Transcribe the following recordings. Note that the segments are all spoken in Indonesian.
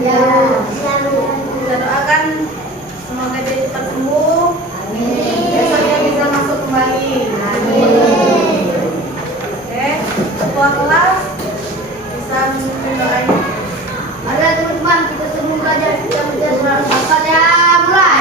Ya. Kita doakan semoga dia cepat sembuh. Besoknya bisa masuk kembali. Oke, ketua kelas bisa memimpin doanya. Mari teman-teman kita semua belajar kita belajar surah Al-Fatihah mulai.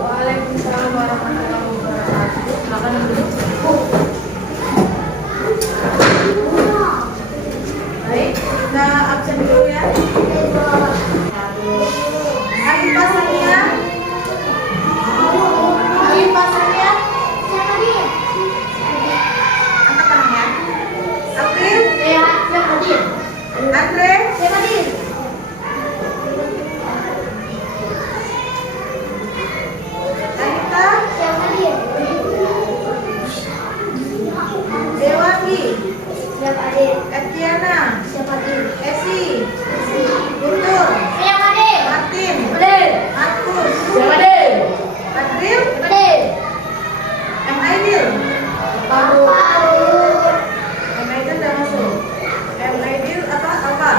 Waalaikumsalam warahmatullahi wabarakatuh. Silakan duduk. Baik, kita absen dulu ya. Alifah Sania. Alifah Sania. Angkat tangannya. April. Andre. Anita. Dewangi. Etiana. Esi. Guntur. Martin. Markus. Adril. M. Aidil. M. Aidil udah masuk. M. Aidil apa?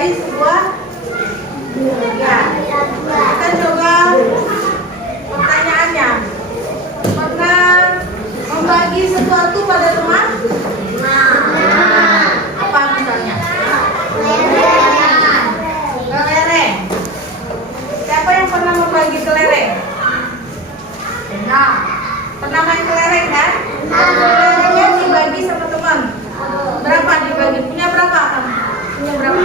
dari sebuah. Ya, kita coba pertanyaannya. Pernah membagi sesuatu pada teman? Apa misalnya? Kelereng. Siapa yang pernah membagi kelereng? Pernah main kelereng kan? Kelerengnya dibagi sama teman. Berapa dibagi? Punya berapa kamu? Punya berapa?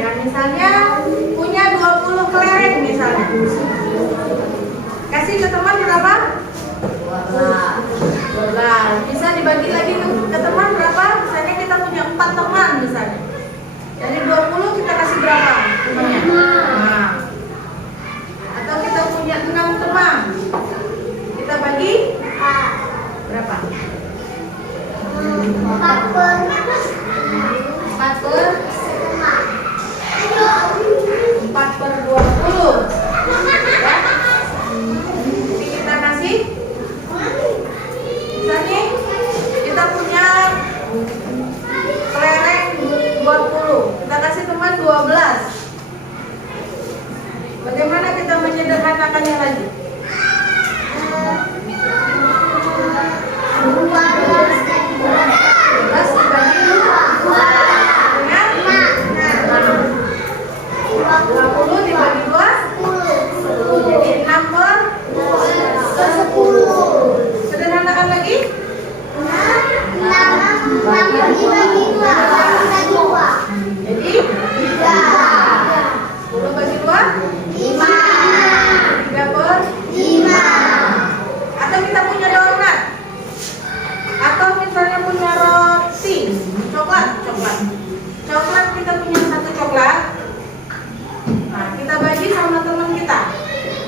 Ya misalnya punya 20 kelereng misalnya. Kasih ke teman berapa? 12. Bisa dibagi lagi ke teman berapa? Misalnya kita punya 4 teman misalnya. Dari 20 kita kasih berapa temannya? Nah. Atau kita punya 6 teman. Kita bagi berapa? 4 per 20. Ya. Jadi kita kasih. Misalnya kita punya kelereng 20. Kita kasih teman 12. Bagaimana kita menyederhanakannya lagi? 12 dibagi 20 dibagi 2 10. Jadi 6 per 10. Sederhanakan lagi. 6 bagi 2 jadi 3. 10 bagi 2 5. 3 per 5. Atau kita punya donat. Atau misalnya punya roti, coklat. Coklat kita punya 1 coklat. Nah, kita bagi sama teman kita.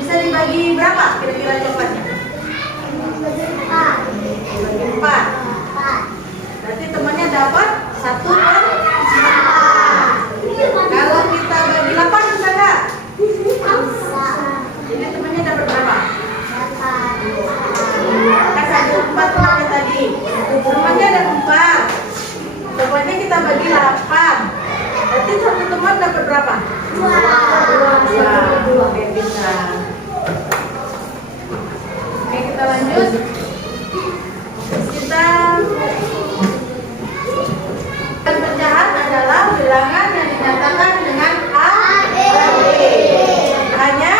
Bisa dibagi berapa kira-kira coklatnya? Bagi 4. Berarti temannya dapat 1 per 4. Kalau kita bagi 8 bisa nggak? Jadi temannya dapat berapa? Kan ada 4 temannya tadi. Temannya ada 4. Coklatnya kita bagi 8. Berarti 1 teman dapat berapa? 2. Oke, bisa. Oke, kita lanjut. Kita pecahan adalah bilangan yang dinyatakan dengan A, B. Hanya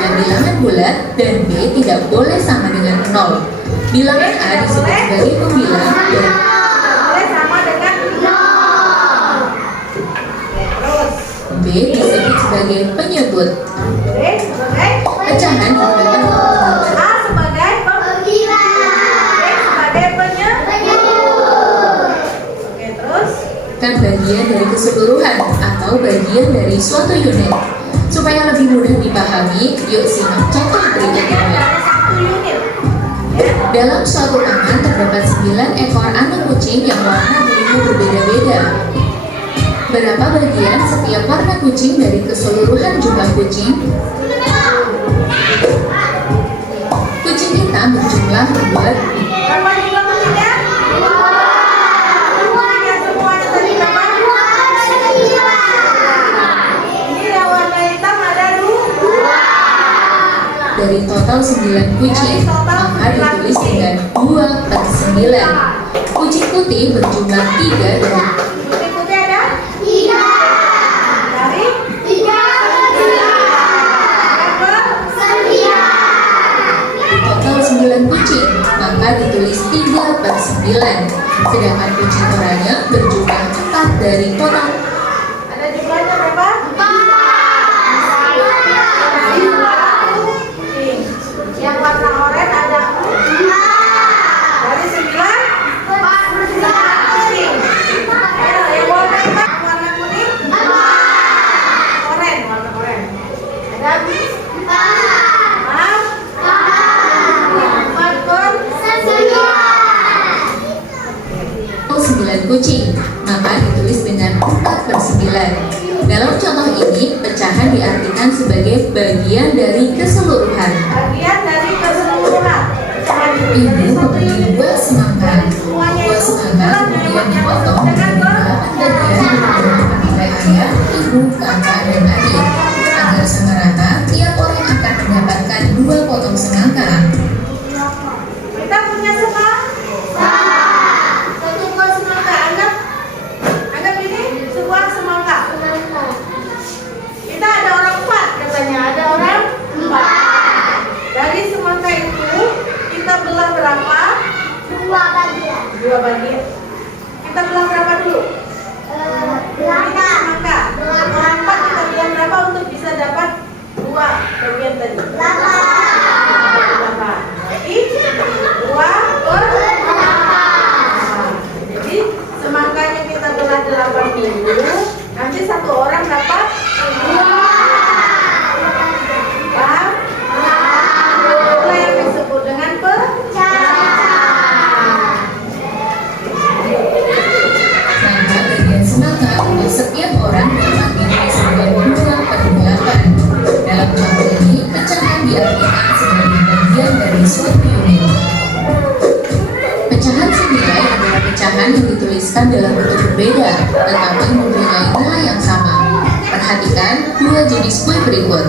Dan bilangan bulat dan B tidak boleh sama dengan 0. Bilangan A disebut sebagai pembilang dan boleh sama dengan 0. Terus B disebut sebagai penyebut. B sebagai Pecahan digunakan untuk menentukan A sebagai pembilang, B sebagai penyebut. Oke, terus bagian dari keseluruhan atau bagian dari suatu unit. Supaya lebih mudah dipahami, yuk simak contoh berikut ini. ada 1 unit. Ya. Dalam suatu taman terdapat 9 ekor anak kucing yang warna bulunya berbeda-beda. Berapa bagian setiap warna kucing dari keseluruhan jumlah kucing? Kucing hitam berjumlah 2. Berapa jumlah kucingnya? 2. Kucingnya semuanya tadi berapa? 9. Ini yang warna hitam ada 2. Dari total 9 kucing, maka ditulis dengan 2 per 9. Kucing putih berjumlah 3 dan Kucing putih ada? 3. Dari? 3 per 9. total 9 kucing, maka ditulis 3 per 9. Sedangkan kucing oranye berjumlah 4 dari total. Ada jumlahnya berapa? 4. Dari 2 kucing. Yang warna oranye ada 4. Dari 9 kucing. Yang warna hitam, warna kuning? Oranye, warna oranye. Ada 4 per 9 kucing, maka ditulis dengan 4 per 9. Dalam contoh ini, pecahan diartikan sebagai bagian dari keseluruhan. bagian dari keseluruhan. Pecahan Ibu membeli buah semangka. Buah semangka gambar kemudian dipotong menjadi 8 bagian oleh ayah, ibu, kakak, dan adik. Agar sama rata, tiap orang akan mendapatkan 2 potong semangka. Kita punya semangka. Satu buah semangka. Anggap ini sebuah semangka. Kita ada orang 4 katanya. Ada orang 4. Dari semangka itu kita belah berapa? 2 bagian. 2 bagian. Kita belah berapa dulu? Ini semangka. Orang 4 kita belah berapa untuk bisa dapat 2 bagian tadi? 8. Jadi 2 per 8. Jadi semangkanya kita belah 8 dulu. Nanti satu orang dapat 2. Paham? Itulah yang disebut dengan pecahan. Maka bagian semangka untuk setiap orang dapat ditulis sebagai 2 per 8. Dalam contoh ini, pecahan diartikan sebagai bagian dari suatu unit. Pecahan senilai adalah pecahan yang dituliskan dalam bentuk berbeda, tetapi mempunyai nilai yang sama. Perhatikan 2 jenis kue berikut.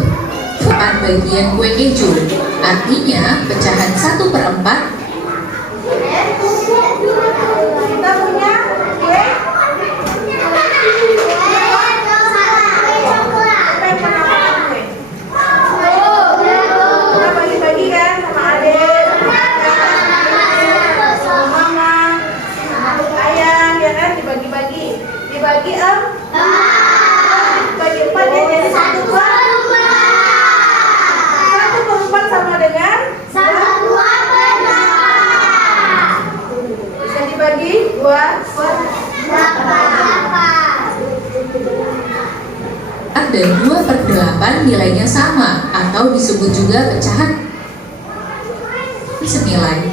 4 bagian kue keju, artinya pecahan 1/4. Kita punya kue. Siapa yang pernah makan kue? Kita bagi-bagi kan sama adik, sama mama, sama ayah, ya kan dibagi-bagi. Dibagi 4. Bagi 4 ya jadi 1/4. 1/4 sama dengan 1/2/8. bisa dibagi 2/8. Dan 2/8 nilainya sama atau disebut juga pecahan senilai.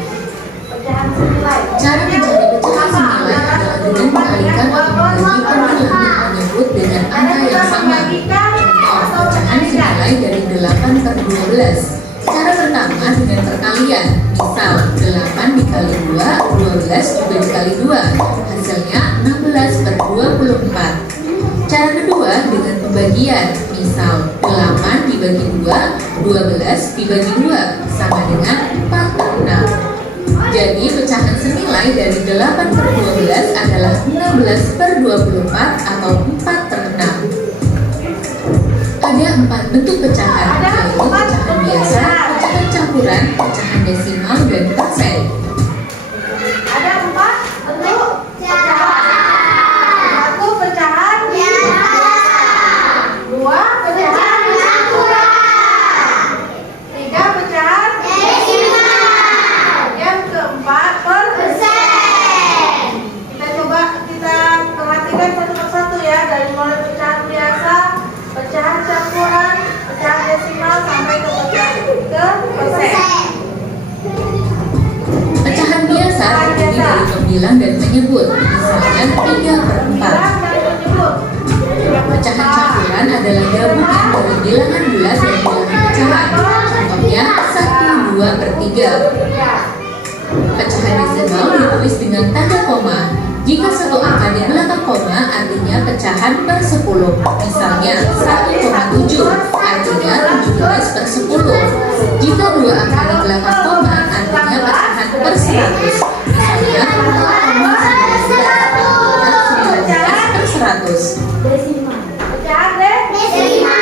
Pecahan senilai. Cara mencari pecahan senilai adalah dengan mengalihkan atau membagi per dengan menyebut dengan angka yang sama. Contoh pecahan senilai dari 8/12. Cara pertama dengan perkalian. Misal 8 dikali 2, 12 juga dikali 2. Hasilnya 16/24. Cara kedua dengan pembagian. Misal 8 dibagi 2, 12 dibagi 2 sama dengan 4/6. Jadi pecahan senilai dari 8/12 adalah 16/24 atau 4/6. Ada 4 bentuk pecahan, yaitu pecahan biasa, pecahan campuran, pecahan desimal, dan persen. Ada 4 bentuk pecahan. 1 pecahan biasa. 2 pecahan campuran. 3 pecahan desimal. Yang keempat persen. Kita perhatikan satu persatu ya, dari mulai pecahan biasa, pecahan campuran, pecahan desimal sampai ke persen. Pecahan biasa terdiri dari pembilang dan penyebut, misalnya 3/4. Pecahan campuran adalah gabungan dari bilangan bulat dan bilangan pecahan. Contohnya 1, 2/3. Pecahan desimal ditulis dengan tanda koma. Jika satu angka di belakang koma artinya pecahan per 10. Misalnya 1,7 artinya 17/10. Jika 2 angka di belakang koma artinya pecahan per 100. Misalnya 0,19/100. Pecahan desimal.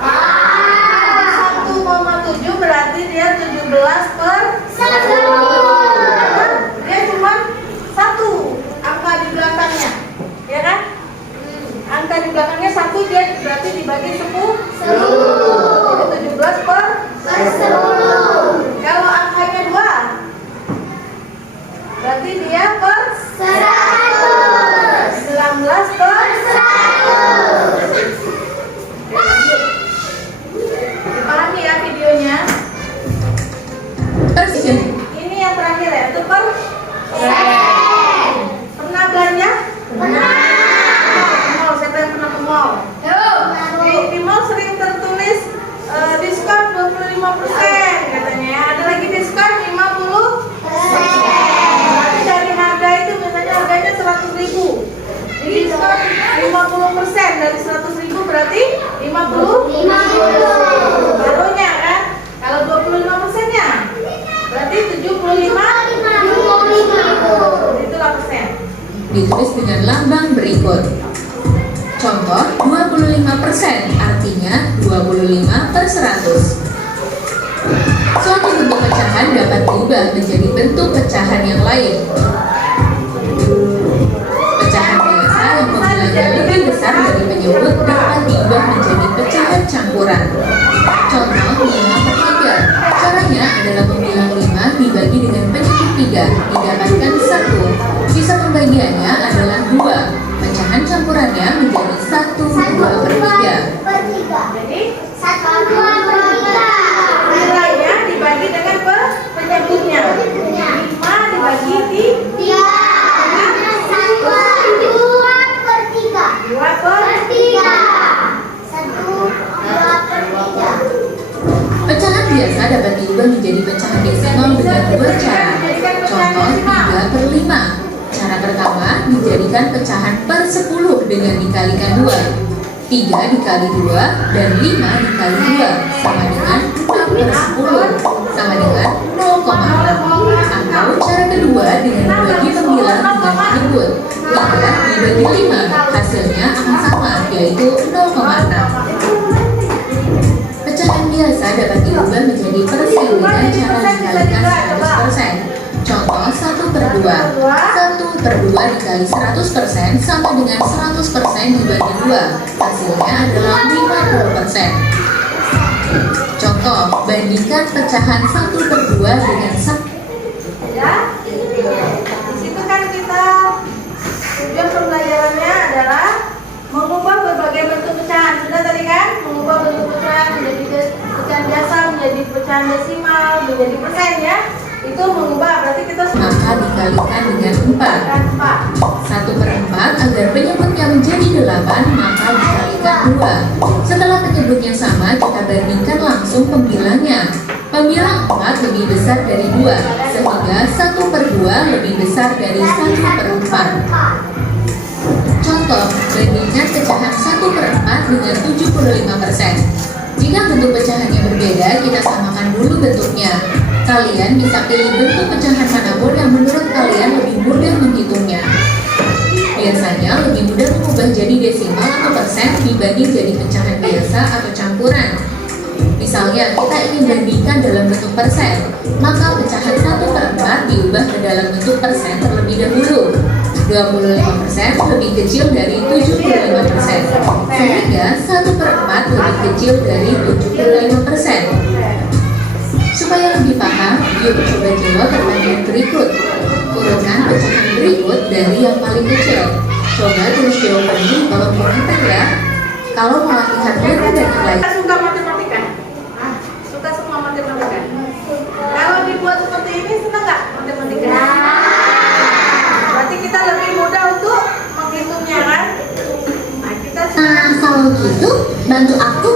Paham? 1,7 berarti dia 17/10. Dia cuma 1 angka di belakangnya, ya kan? Angka di belakangnya 1, dia berarti dibagi 10. Jadi 17/10. Kalau angkanya 2, berarti dia per 100. 19/100. Dipahami ya videonya? Persen. Ini yang terakhir ya, itu per. Pernah belanja? Pernah. Mall, siapa yang pernah ke mall? Di mall sering tertulis diskon 25% katanya ya. Ada lagi diskon 50%. Berarti dari harga berarti 50 barunya kan. Kalau 25%-nya berarti 75. Itulah persen. Ditulis dengan lambang berikut. Contoh 25% artinya 25/100. Suatu bentuk pecahan dapat diubah menjadi bentuk pecahan yang lain. Pecahan biasa yang nilainya lebih besar dari penyebut dapat diubah menjadi pecahan campuran. Contoh 5/3. Caranya adalah membilang 5 dibagi dengan penyebut 3 didapatkan 1. Sisa pembagiannya adalah 2. Pecahan campurannya menjadi 1/2/3. Jadi 1/2/3. Nilainya dibagi dengan penyebutnya. 5 dibagi 3. 2/3. Pecahan biasa dapat diubah menjadi pecahan desimal dengan dua cara. Contoh 3/5. Cara pertama dijadikan pecahan per 10 dengan dikalikan 2. 3 dikali 2 dan 5 dikali 2 sama dengan 6/10 sama dengan 0,6. Atau cara kedua dengan membagi pembilang dengan menyebut 3 dibagi 5, hasilnya akan sama yaitu 0,6. Pecahan biasa dapat diubah menjadi persen dengan cara dikalikan 100%. Contoh 1/2. 1/2 dikali 100% sama dengan 100% dibagi 2. Hasilnya adalah 50%. Contoh, bandingkan pecahan 1/2 dengan 1. Ya. Di situ kan kita tujuan pembelajarannya adalah mengubah berbagai bentuk pecahan. Sudah tadi kan? Mengubah bentuk pecahan menjadi pecahan biasa, menjadi pecahan desimal, menjadi persen ya. Itu mengubah, berarti kita Maka dikalikan dengan 4. 4. 1/4 agar penyebutnya menjadi 8, maka dikalikan 2. Setelah penyebutnya sama, kita bandingkan langsung pembilangnya. Pembilang 4 lebih besar dari 2, sehingga 1/2 lebih besar dari 1/4. Contoh, bandingkan pecahan 1/4 dengan 75%. Jika bentuk pecahannya berbeda, kita samakan dulu bentuknya. Kalian bisa pilih bentuk pecahan manapun yang menurut kalian lebih mudah menghitungnya. Biasanya lebih mudah mengubah jadi desimal atau persen dibanding jadi pecahan biasa atau campuran. Misalnya, kita ingin bandingkan dalam bentuk persen, maka pecahan 1/4 diubah ke dalam bentuk persen terlebih dahulu. 25% lebih kecil dari 75%, sehingga 1/4 lebih kecil dari 75%. Supaya lebih paham, yuk coba jawab pertanyaan berikut. Urutkan pecahan berikut dari yang paling kecil. Coba tulis jawabannya di kolom komentar ya. Kalau mau latihan lebih banyak lagi. Suka matematika? Suka semua matematika? Kalau dibuat seperti ini, senang nggak matematika? Berarti kita lebih mudah untuk menghitungnya kan? Nah, kita Kalau gitu, bantu aku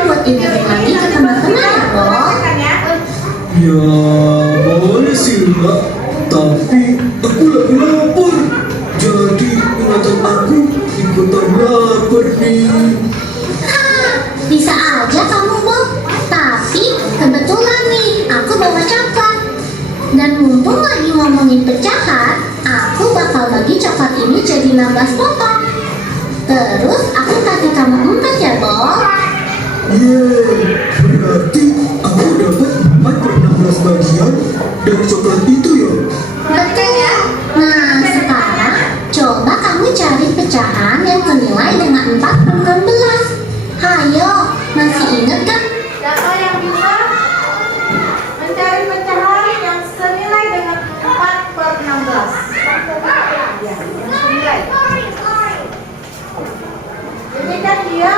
buat ini lagi ke teman-teman ya, Bos. Ya boleh sih Mbak, tapi aku lagi lapar. Jadi ingatan aku ikutan lapar nih. Bisa aja kamu, Bob. Tapi kebetulan nih, aku bawa coklat. Dan mumpung lagi ngomongin pecahan, aku bakal bagi coklat ini jadi 16 potong. Terus aku kasih kamu 4 ya, Bob. Yeay, berarti aku dapat 4/16 bagian dari coklat itu ya? Betul. Nah, sekarang coba kamu cari pecahan yang senilai dengan 4/16. Hayo, masih ingat kan? siapa yang bisa mencari pecahan yang senilai dengan 4/16? Ya, yang senilai. Jadi kan dia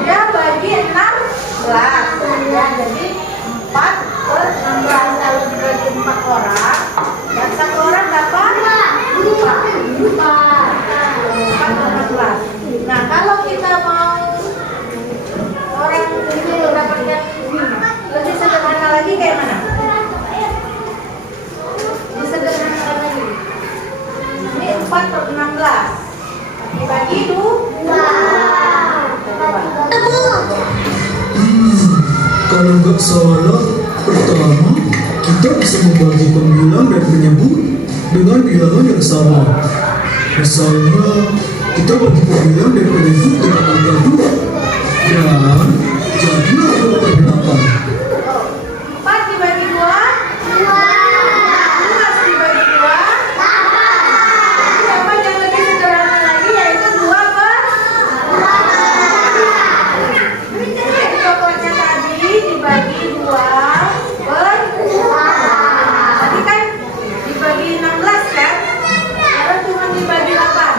dia bagi 16 ya, jadi 4/16 salah. Pertama, kita bisa membagi pembilang dan penyebut dengan bilangan yang sama. Misalnya, kita bagi pembilang dan penyebut dengan angka 2 dan jadilah 2/8. 4 dibagi 2 12 dibagi 2 sama yang lebih sederhana lagi yaitu 2/8. Jadi coklatnya tadi dibagi 2/8. Tadi kan dibagi 16 kan? Sekarang cuma dibagi 8.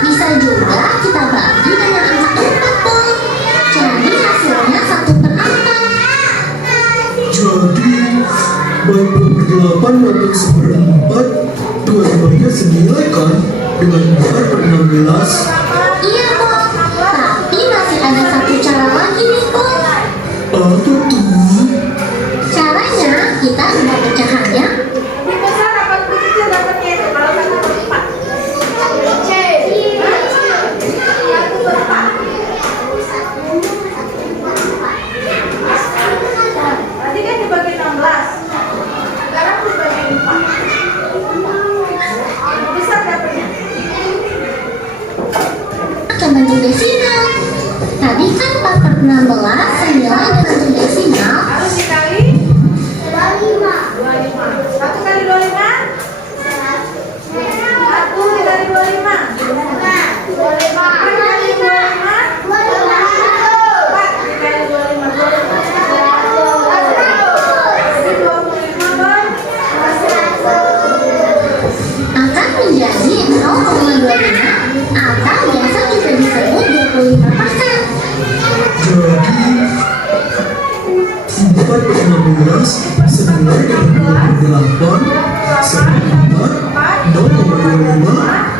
Bisa juga kita bagi dengan angka 4 tuh. Jadi hasilnya 1/4. Jadi, baik 2/8 maupun 1/4, dua-duanya senilai kan dengan 4/16. Iya, Bob. Tapi masih ada satu cara lagi nih, Bob. Apa tuh? Caranya kita ubah pecahannya Lebih besar apa lebih kecil dapatnya itu kalau 1/4? 1/4. Tadi kan dibagi 16. Sekarang dibagi 4. Lebih besar dapatnya. ke bentuk desimal. Tadi kan 4/16 senilai dengan bentuk desimal. Harus dikali 25. 1 kali 25? 1 dikali 25. 4 kali 25? 4 dikali 25. Jadi 25 Bang. Akan menjadi 0,25 atau biasa juga disebut 25%. Jadi, 4/16 senilai dengan 2/8, 1/4, 0,25,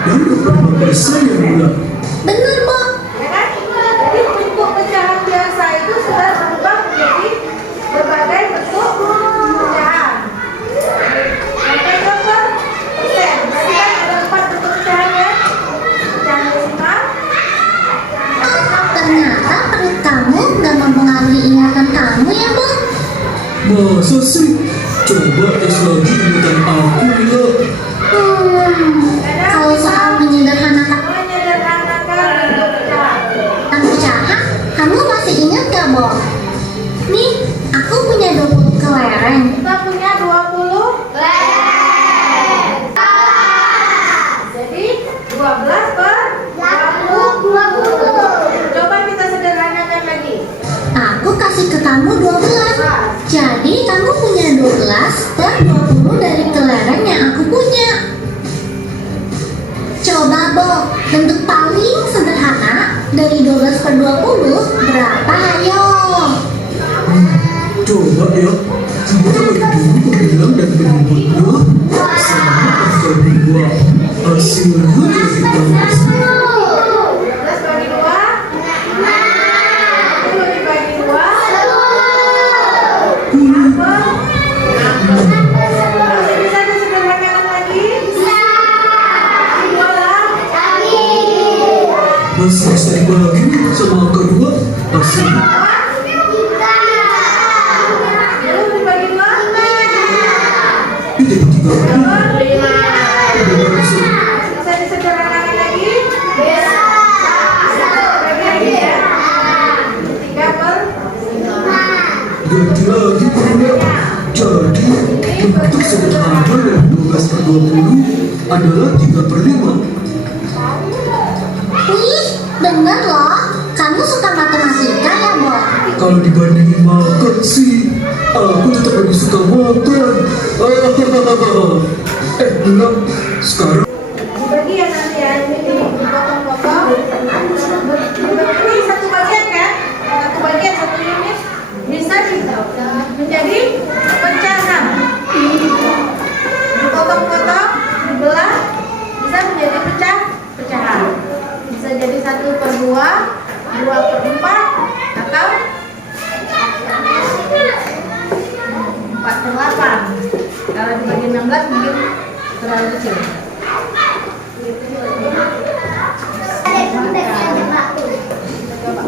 dan 25% yang bulat. Bener, Bob. Ya kan? Jadi bentuk pecahan biasa itu sudah berubah menjadi berbagai bentuk pecahan. Sampai contoh persen. Tadi kan ada 4 bentuk pecahan ya. Pecahan desimal. Ternyata perut kamu gak mempengaruhi ingatan kamu ya, Bob. Masa sih? Coba tes lagi ingatan aku ya. Kalau soal menyederhanakan Menyederhanakan bentuk pecahan. pecahan, kamu masih ingat gak, Bob? Nih, aku punya 20 kelereng. Kita punya 20 jadi 12 per 20. Coba kita sederhanakan lagi. Aku kasih ke kamu 12. Jadi kamu punya 12 per 20 dari kelereng yang aku punya. Coba, Bob, bentuk paling sederhana dari 12 per 20 berapa, ayo? Coba ya, kita bagi dulu pembilang dan penyebutnya sama angka 2. Hasilnya jadi 16. 12 bagi 2 10 dibagi 2 masih bisa disederhanakan lagi? Diolah Masih bisa dibagi sama angka 2. Hasilnya 10 dibagi 2 jadi 30. bisa disederhanakan lagi? Bagi lagi ya 3 per Ganti lagi pula. Jadi, bentuk sederhana dari 12/20 adalah 3/5. Wih, bener loh. Kamu suka matematika ya, Bob? Kalau dibandingin makan sih, aku tetap lebih suka makan. Bilang, sekarang dibagi ya nanti ya ini dipotong-potong ini satu bagian kan satu bagian satu unit bisa menjadi pecahan dipotong-potong dibelah bisa menjadi pecahan bisa jadi 1/2 2/4 atau 4/8 kalau dibagi 16 mungkin terlalu kecil. Coba.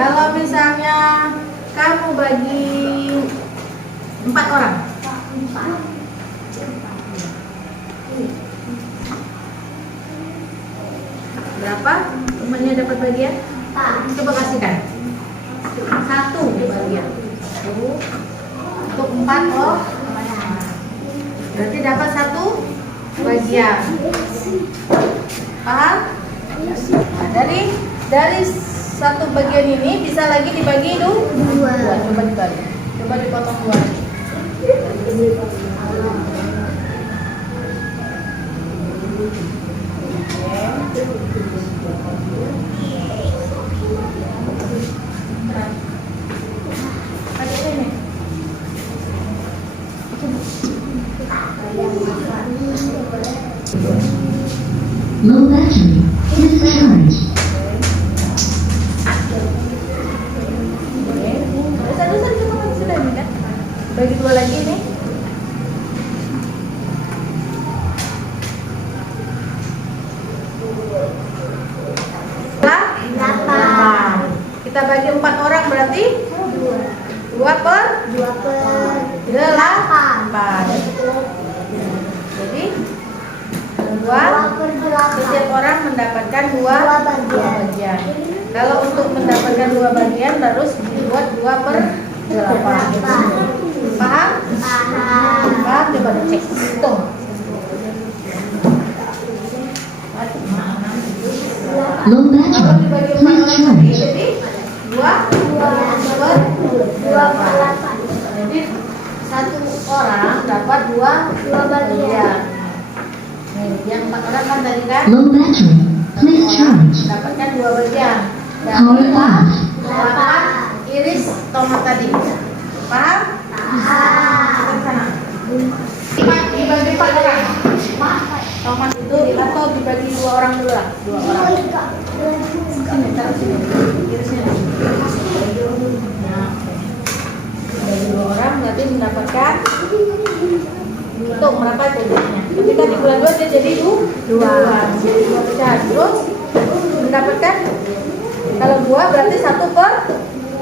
Kalau misalnya kamu bagi 4 orang, berapa temannya dapat bagian? Coba kasihkan. 1 bagian. Untuk 4 orang. Berarti dapat 1 bagian. Paham? Nah, dari 1 bagian ini bisa lagi dibagi 2. Coba dibagi. Coba dipotong 2. Low battery discharged. Dosa-dosa cuma sudah nih kan? Bagi 2 lagi nih. Kita bagi 4 orang berarti 2 per 8. Jadi 2 setiap orang mendapatkan 2 bagian. Kalau untuk mendapatkan 2 bagian harus dibuat 2 per 8. Paham? Paham? Coba dicek. Hitung. Low Kalau battery dibagi 4 orang tadi discharged. jadi 2 per 8. Jadi 1 orang dapat 2 bagian. Nih, yang 4 orang kan tadi kan? Low battery please charge. Dapatkan 2 bagian. Power Dari off. 8 iris tomat tadi. Paham? Kita ke sana. Dibagi 4 orang. Tomat itu atau dibagi 2 orang dulu lah. 2 orang. Sini, taruh sini. Irisnya. Nah, dibagi 2 orang berarti mendapatkan hitung berapa jadinya. Ketika di bulan 2 dia jadi 2. Jadi 2 pecah. Terus mendapatkan kalau 2 berarti 1 per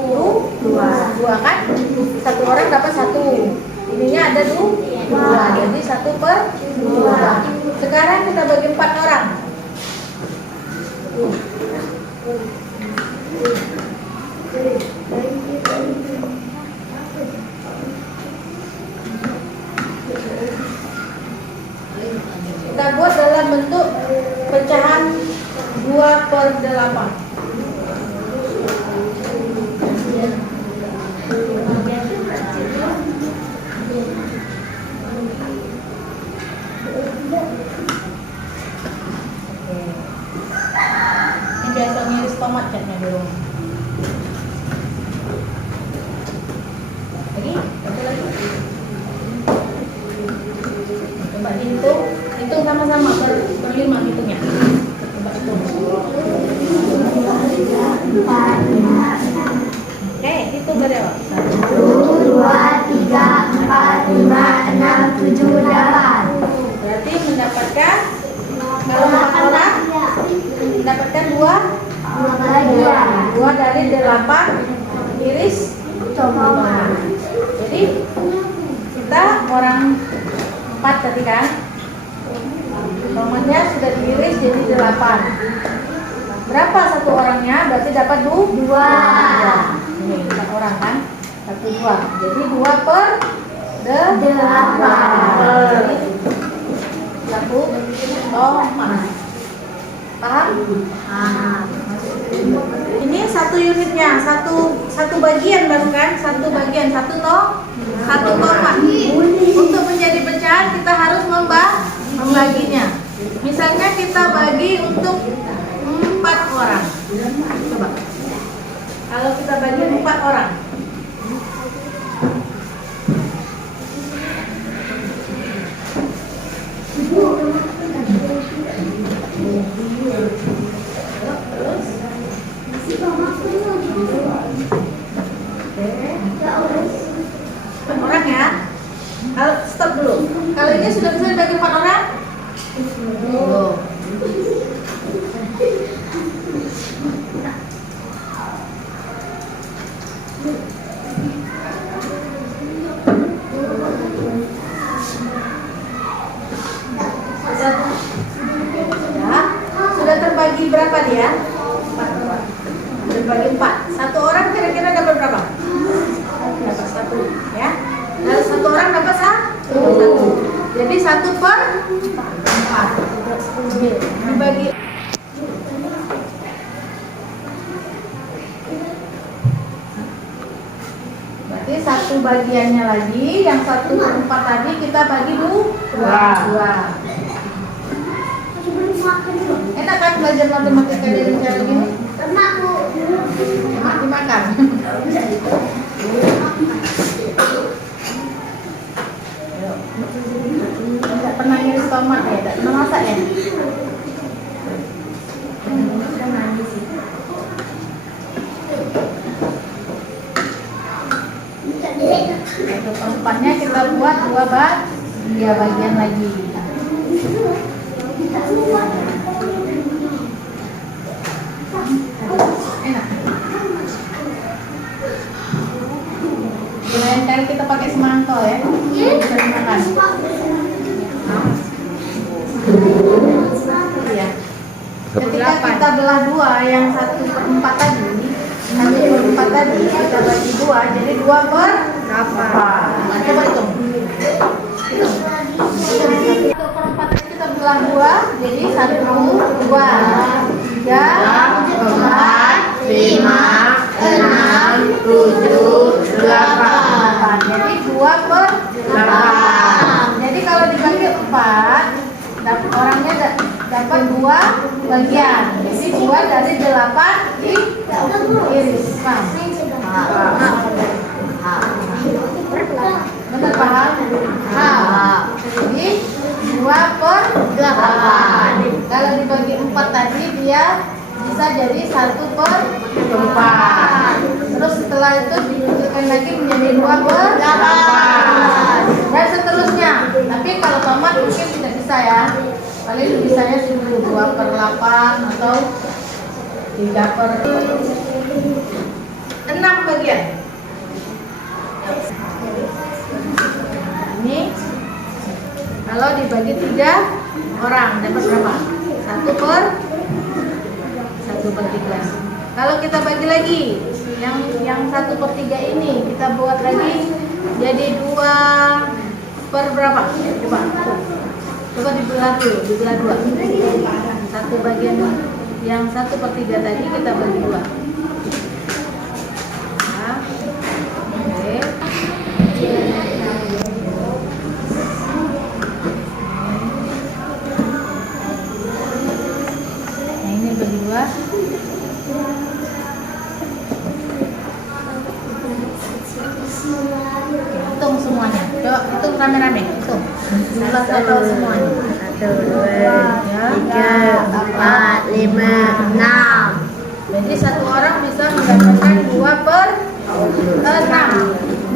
2 kan? 1 orang dapat 1. Ininya ada 2. Jadi 1 per 2. Sekarang kita bagi 4 orang. Kita buat dalam bentuk pecahan 2 per 8. Ini biasa ngiris tomat catnya di rumah. Lagi? Satu lagi. Coba dihitung. Hitung sama-sama per 5 hitungnya. Coba hitung. Oke, hitung dari awal. 1, 2, 3, 4, 5, 6, 7, 8. Berarti mendapatkan kalau 4 orang mendapatkan 2 dari 8 iris tomat. Jadi kita orang 4 tadi kan, tomatnya sudah diiris jadi 8. Berapa 1 orangnya? Berarti dapat 2. Ini 4 orang kan, 1, 2. Jadi 2 per 8. Jadi 1 tomat. Paham? Ini 1 unitnya, satu bagian baru kan? 1 bagian, 1 tomat. Untuk menjadi pecahan kita harus membaginya. Misalnya kita bagi untuk 4 orang. Coba. Kalau kita bagi 4 orang. Orang ya. Kalau stop dulu. Kalau ini sudah bisa dibagi 4 orang? Belum. dibagi 4. Satu orang kira-kira dapat berapa? Dapat 1 ya. Dan satu orang dapat 1. Jadi 1/4 dibagi. Berarti 1 bagiannya lagi, yang 1/4 tadi kita bagi 2. Enak kan belajar matematika dari cara gini? Enak dimakan. Tidak pernah ngiris tomat ya? Tidak pernah masak ya? Untuk empatnya kita buat 2 bagian lagi. Enak. Lain kali kita pakai semangkol ya. Bisa dimakan. Iya. Ketika kita belah 2, yang 1/4 tadi, 1/4 tadi kita bagi 2, jadi 2/8. Coba hitung. 1/4 kita belah 2, jadi 1, 2, 3, 4, 5, 6, 7, 8. Jadi 2/8. Jadi kalau dibagi 4, orangnya dapat 2 bagian. Jadi 2 dari 8 diiris. Paham? Benar paham? Jadi 2/8. Kalau dibagi 4 tadi dia bisa jadi 1/4. Terus setelah itu dikecilkan lagi menjadi 2/8 dan seterusnya. Tapi kalau tomat mungkin tidak bisa ya. Paling bisanya 2/8 atau 3/6 bagian. Ini kalau dibagi 3 orang dapat berapa? 1/3. Kalau kita bagi lagi yang 1/3 ini kita buat lagi jadi 2/berapa? Coba dibelah dulu, dibelah 2. Satu bagian yang 1/3 tadi kita bagi 2. Nah, oke. Nah, ini bagi 2. Hitung semuanya. Coba hitung rame-rame. Hitung. Satu semuanya. 1, 2, 3, 4, 5, 6. Jadi satu orang bisa mendapatkan 2/6.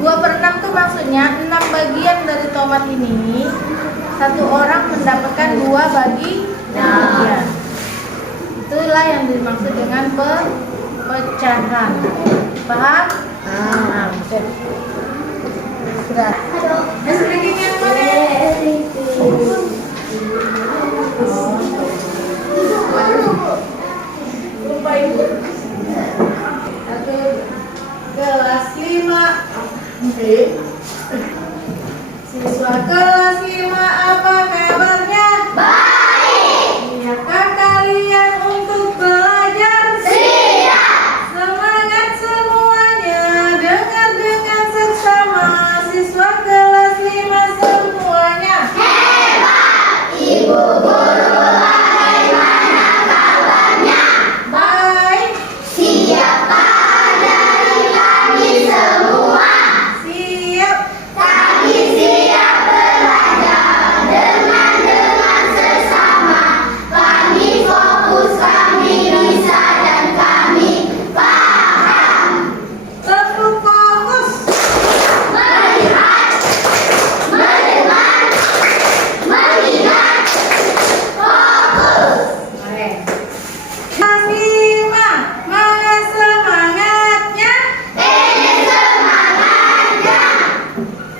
2/6 itu maksudnya 6 bagian dari tomat ini. Satu orang mendapatkan 2 bagian. Itulah yang dimaksud dengan pecahan. Paham? Paham. Sudah. Ranking yang mana? Lupa ibu. Satu kelas 5. Siswa kelas 5 apa kabarnya? Baik. Siapkah kalian untuk belajar? Siap. Semangat semuanya. Dengar dengan seksama. Siswa kelas 5 semuanya. Hebat. Ibu guru bagaimana kabarnya? Baik. Siapkah dari kami semua? Siap. Kami siap belajar dengan sesama. Kami fokus, kami bisa dan kami paham. Tetap fokus. Melihat, mendengar, mengingat. Fokus. Oke. Kelas 5, mana semangatnya? Ini semangatnya.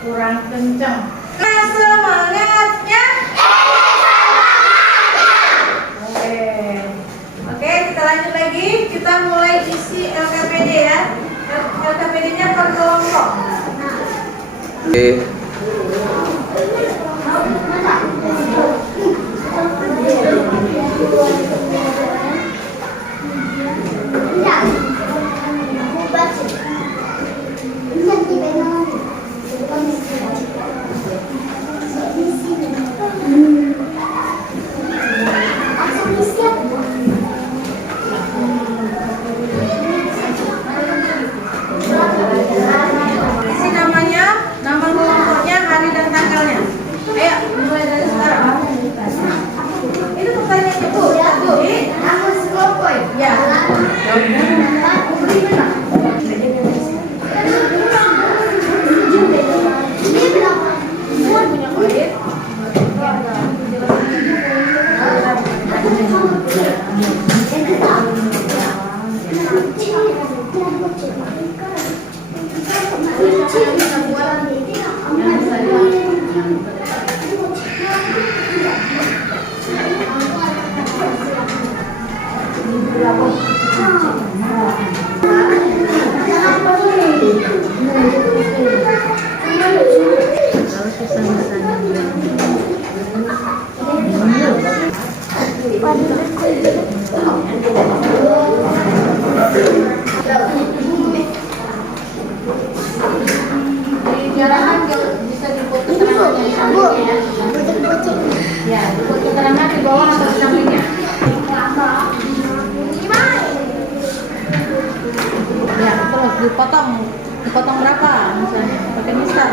Kurang kencang. Mana semangatnya? Ini semangatnya. Oke, kita lanjut lagi. Kita mulai isi berkelompok. Oke. Isi namanya, nama kelompoknya, hari dan tanggalnya. Ayo, mulai dari sekarang. Itu pertanyaannya Bu. Tadi. Ya. Ya, buku keterangan di bawah atau di sampingnya? Ya, terus dipotong berapa? Misalnya pakai mistar.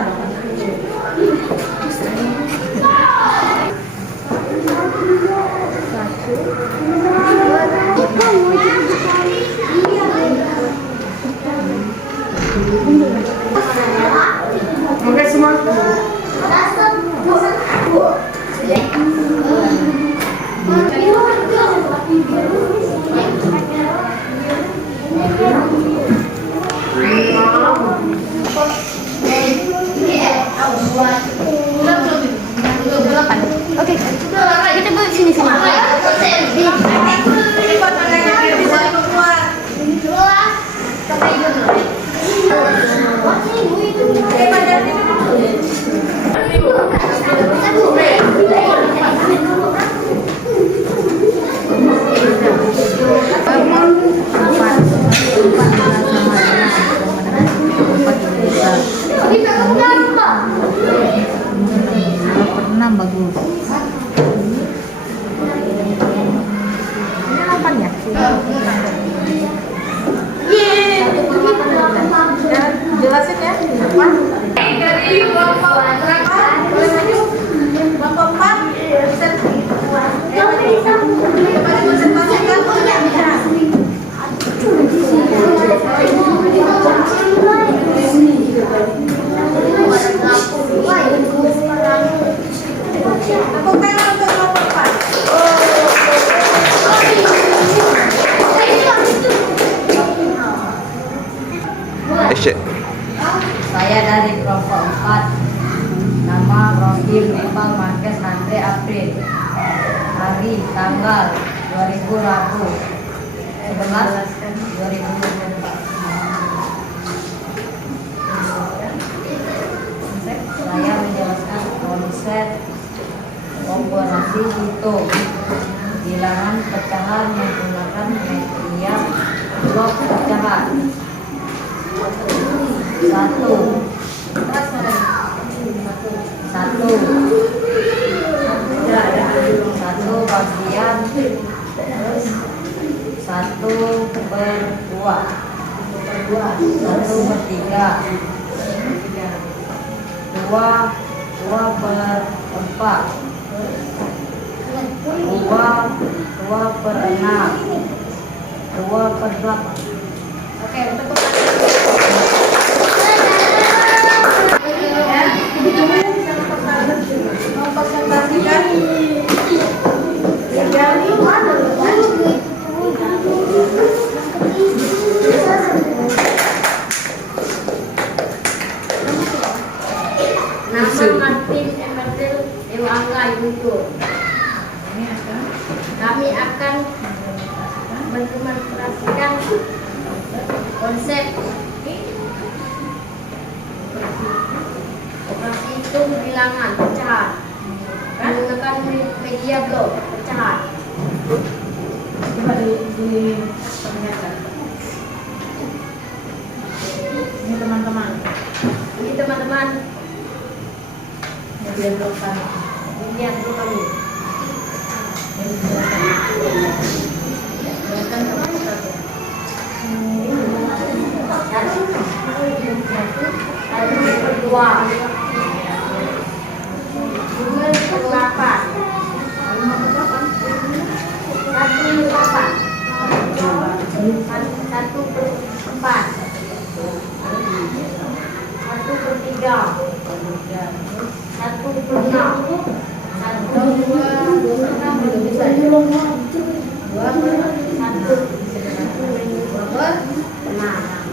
Oke semua. Oke, kita buat sini sini. Cepat tangannya bisa keluar. Pernah bagus. Ini apa ya? Jelasin ya. Apa? Dari kelompok berapa? Kelompok 4. Coba dikonsentrasikan. Tepuk tangan untuk kelompok 4. Saya dari kelompok 4. Nama Rohim Nepal Marquez Andre April. Hari tanggal 2000 Rabu 11 2024. Saya menjelaskan konsep operasi hitung bilangan pecahan menggunakan media blok pecahan. 1 bagian 1/2, 1/3, 2/4, 2/6, 2/8. Oke, untuk Konsentrasikan. Nama Martin Emeril Dewangga Yuntur. Kami akan mendemonstrasikan konsep bilangan pecahan. Menggunakan media blok pecahan. Coba diperlihatkan. Ini teman-teman. Ini teman-teman, Media blok kami. ini yang perlu kami. Ini dijelaskan. Jelaskan satu-satu. Satu per dua. 2 per 8. 1 per 8. 1 per 4. 1 per 3. 1 per 6. 1 2 per 6 2 per 1. 2 per 6.